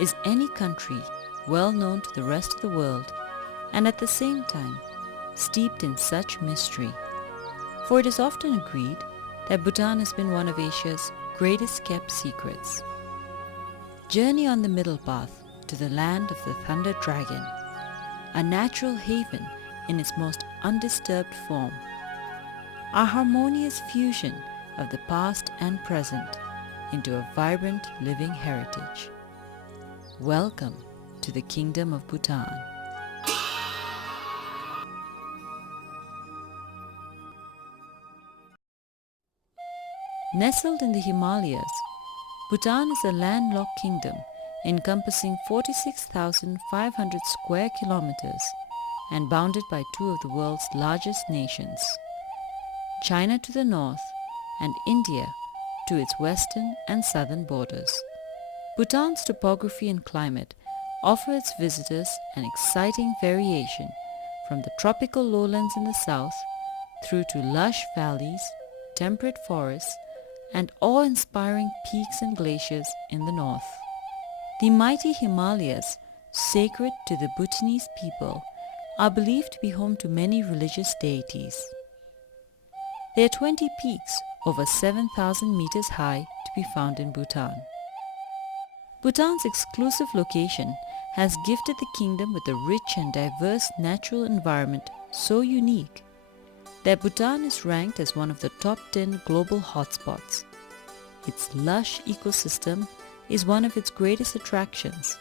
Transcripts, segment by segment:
is any country well known to the rest of the world and at the same time steeped in such mystery? For it is often agreed that Bhutan has been one of Asia's greatest kept secrets. Journey on the middle path to the land of the Thunder Dragon, a natural haven in its most undisturbed form, a harmonious fusion of the past and present into a vibrant living heritage. Welcome to the Kingdom of Bhutan. Nestled in the Himalayas, Bhutan is a landlocked kingdom encompassing 46,500 square kilometers and bounded by two of the world's largest nations, China to the north and India to its western and southern borders. Bhutan's topography and climate offer its visitors an exciting variation from the tropical lowlands in the south through to lush valleys, temperate forests, and awe-inspiring peaks and glaciers in the north. The mighty Himalayas, sacred to the Bhutanese people, are believed to be home to many religious deities. There are 20 peaks over 7,000 meters high to be found in Bhutan. Bhutan's exclusive location has gifted the kingdom with a rich and diverse natural environment so unique that Bhutan is ranked as one of the top 10 global hotspots. Its lush ecosystem is one of its greatest attractions.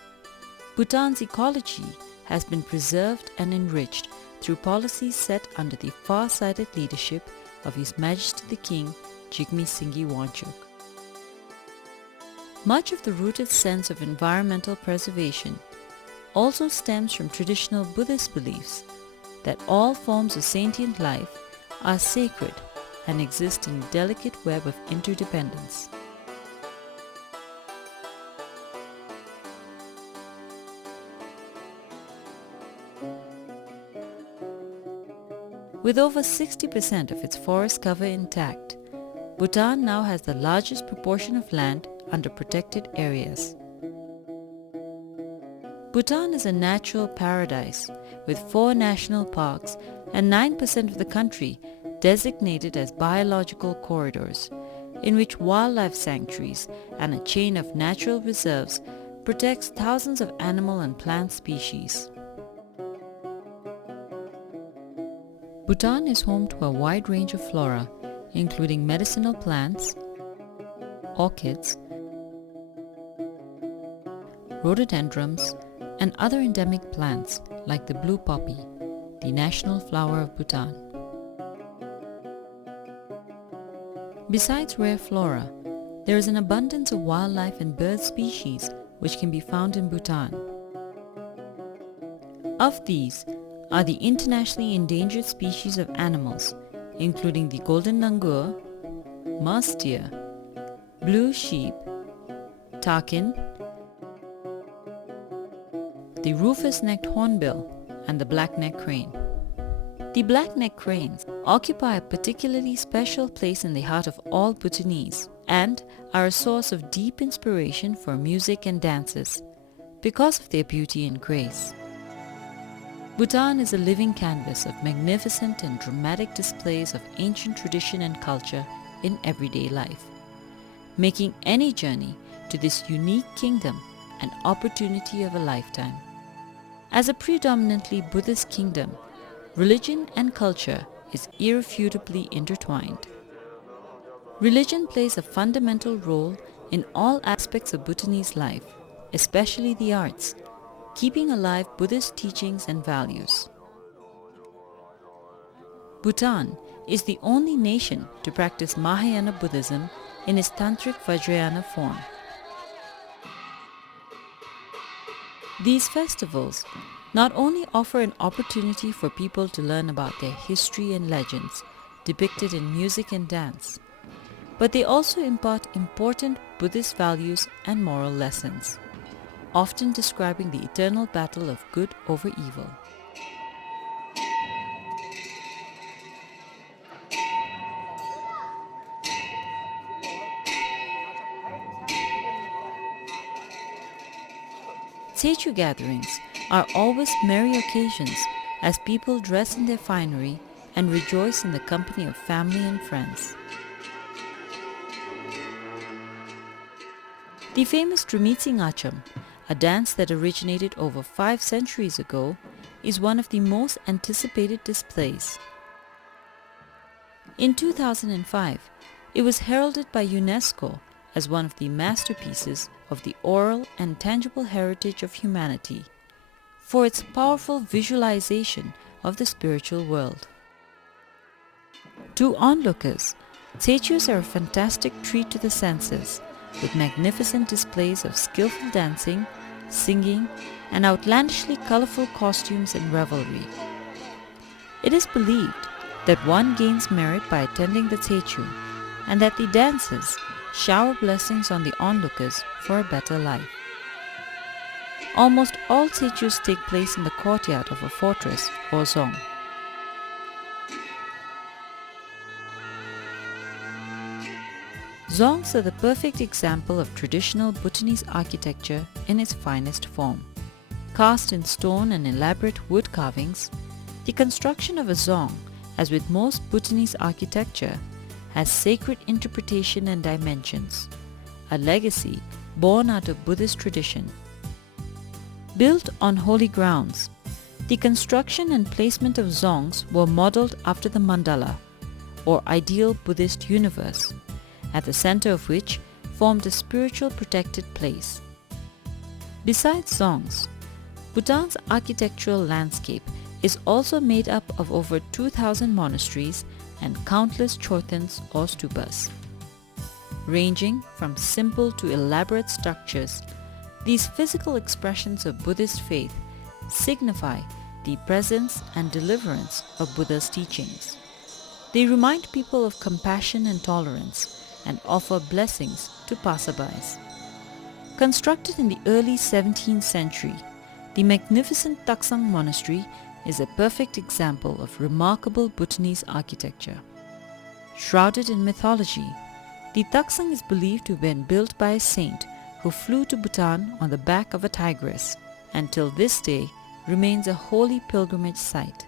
Bhutan's ecology has been preserved and enriched through policies set under the far-sighted leadership of His Majesty the King Jigme Singye Wanchuk. Much of the rooted sense of environmental preservation also stems from traditional Buddhist beliefs that all forms of sentient life are sacred and exist in a delicate web of interdependence. With over 60% of its forest cover intact, Bhutan now has the largest proportion of land under protected areas. Bhutan is a natural paradise with 4 national parks and 9% of the country designated as biological corridors, in which wildlife sanctuaries and a chain of natural reserves protects thousands of animal and plant species. Bhutan is home to a wide range of flora, including medicinal plants, orchids, rhododendrons, and other endemic plants like the blue poppy, the national flower of Bhutan. Besides rare flora, there is an abundance of wildlife and bird species which can be found in Bhutan. Of these are the internationally endangered species of animals, including the golden langur, mouse deer, blue sheep, takin, the rufous-necked hornbill, and the black-necked crane. The black-necked cranes occupy a particularly special place in the heart of all Bhutanese and are a source of deep inspiration for music and dances because of their beauty and grace. Bhutan is a living canvas of magnificent and dramatic displays of ancient tradition and culture in everyday life, making any journey to this unique kingdom an opportunity of a lifetime. As a predominantly Buddhist kingdom, religion and culture is irrefutably intertwined. Religion plays a fundamental role in all aspects of Bhutanese life, especially the arts, keeping alive Buddhist teachings and values. Bhutan is the only nation to practice Mahayana Buddhism in its Tantric Vajrayana form. These festivals not only offer an opportunity for people to learn about their history and legends depicted in music and dance, but they also impart important Buddhist values and moral lessons, often describing the eternal battle of good over evil. Techu gatherings are always merry occasions as people dress in their finery and rejoice in the company of family and friends. The famous Trumitsing Acham, a dance that originated over 5 centuries ago, is one of the most anticipated displays. In 2005, it was heralded by UNESCO as one of the masterpieces of the oral and tangible heritage of humanity for its powerful visualization of the spiritual world. To onlookers, Techus are a fantastic treat to the senses, with magnificent displays of skillful dancing, singing, and outlandishly colorful costumes and revelry. It is believed that one gains merit by attending the Techu, and that the dancers shower blessings on the onlookers for a better life. Almost all Techus take place in the courtyard of a fortress or zong. Zongs are the perfect example of traditional Bhutanese architecture in its finest form. Cast in stone and elaborate wood carvings, the construction of a zong, as with most Bhutanese architecture, has sacred interpretation and dimensions, a legacy born out of Buddhist tradition. Built on holy grounds, the construction and placement of zongs were modeled after the mandala, or ideal Buddhist universe, at the center of which formed a spiritual protected place. Besides zongs, Bhutan's architectural landscape is also made up of over 2,000 monasteries and countless chortens or stupas. Ranging from simple to elaborate structures, these physical expressions of Buddhist faith signify the presence and deliverance of Buddha's teachings. They remind people of compassion and tolerance and offer blessings to passerbys. Constructed in the early 17th century, the magnificent Taksang Monastery is a perfect example of remarkable Bhutanese architecture. Shrouded in mythology, the Taksang is believed to have been built by a saint who flew to Bhutan on the back of a tigress, and till this day remains a holy pilgrimage site.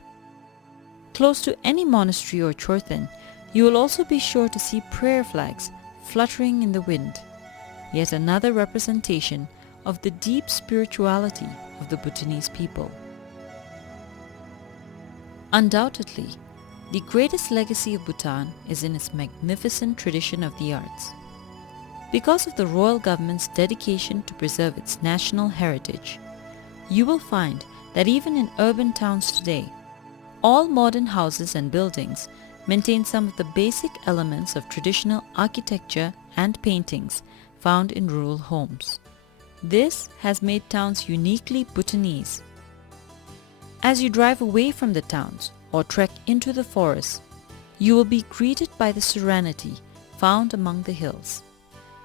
Close to any monastery or chorten, you will also be sure to see prayer flags fluttering in the wind, yet another representation of the deep spirituality of the Bhutanese people. Undoubtedly, the greatest legacy of Bhutan is in its magnificent tradition of the arts. Because of the royal government's dedication to preserve its national heritage, you will find that even in urban towns today, all modern houses and buildings maintain some of the basic elements of traditional architecture and paintings found in rural homes. This has made towns uniquely Bhutanese. As you drive away from the towns or trek into the forests, you will be greeted by the serenity found among the hills,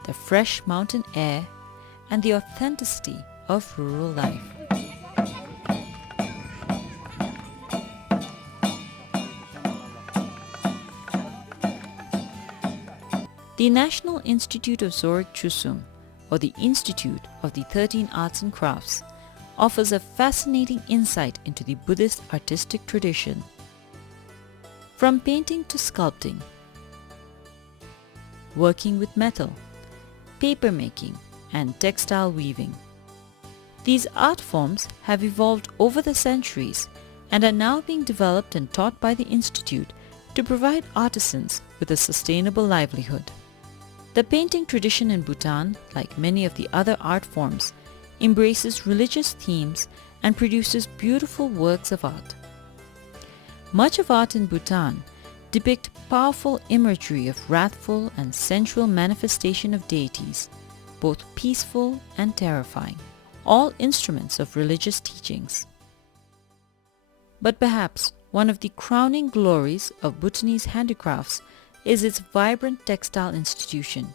the fresh mountain air, and the authenticity of rural life. The National Institute of Zorik Chusum, or the Institute of the 13 Arts and Crafts, offers a fascinating insight into the Buddhist artistic tradition. From painting to sculpting, working with metal, paper making, and textile weaving. These art forms have evolved over the centuries and are now being developed and taught by the Institute to provide artisans with a sustainable livelihood. The painting tradition in Bhutan, like many of the other art forms, embraces religious themes and produces beautiful works of art. Much of art in Bhutan depict powerful imagery of wrathful and sensual manifestation of deities, both peaceful and terrifying, all instruments of religious teachings. But perhaps one of the crowning glories of Bhutanese handicrafts is its vibrant textile institution.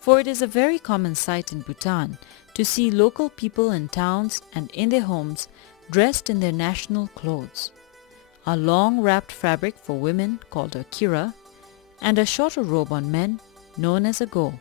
For it is a very common sight in Bhutan to see local people in towns and in their homes dressed in their national clothes, a long wrapped fabric for women called a kira, and a shorter robe on men known as a go.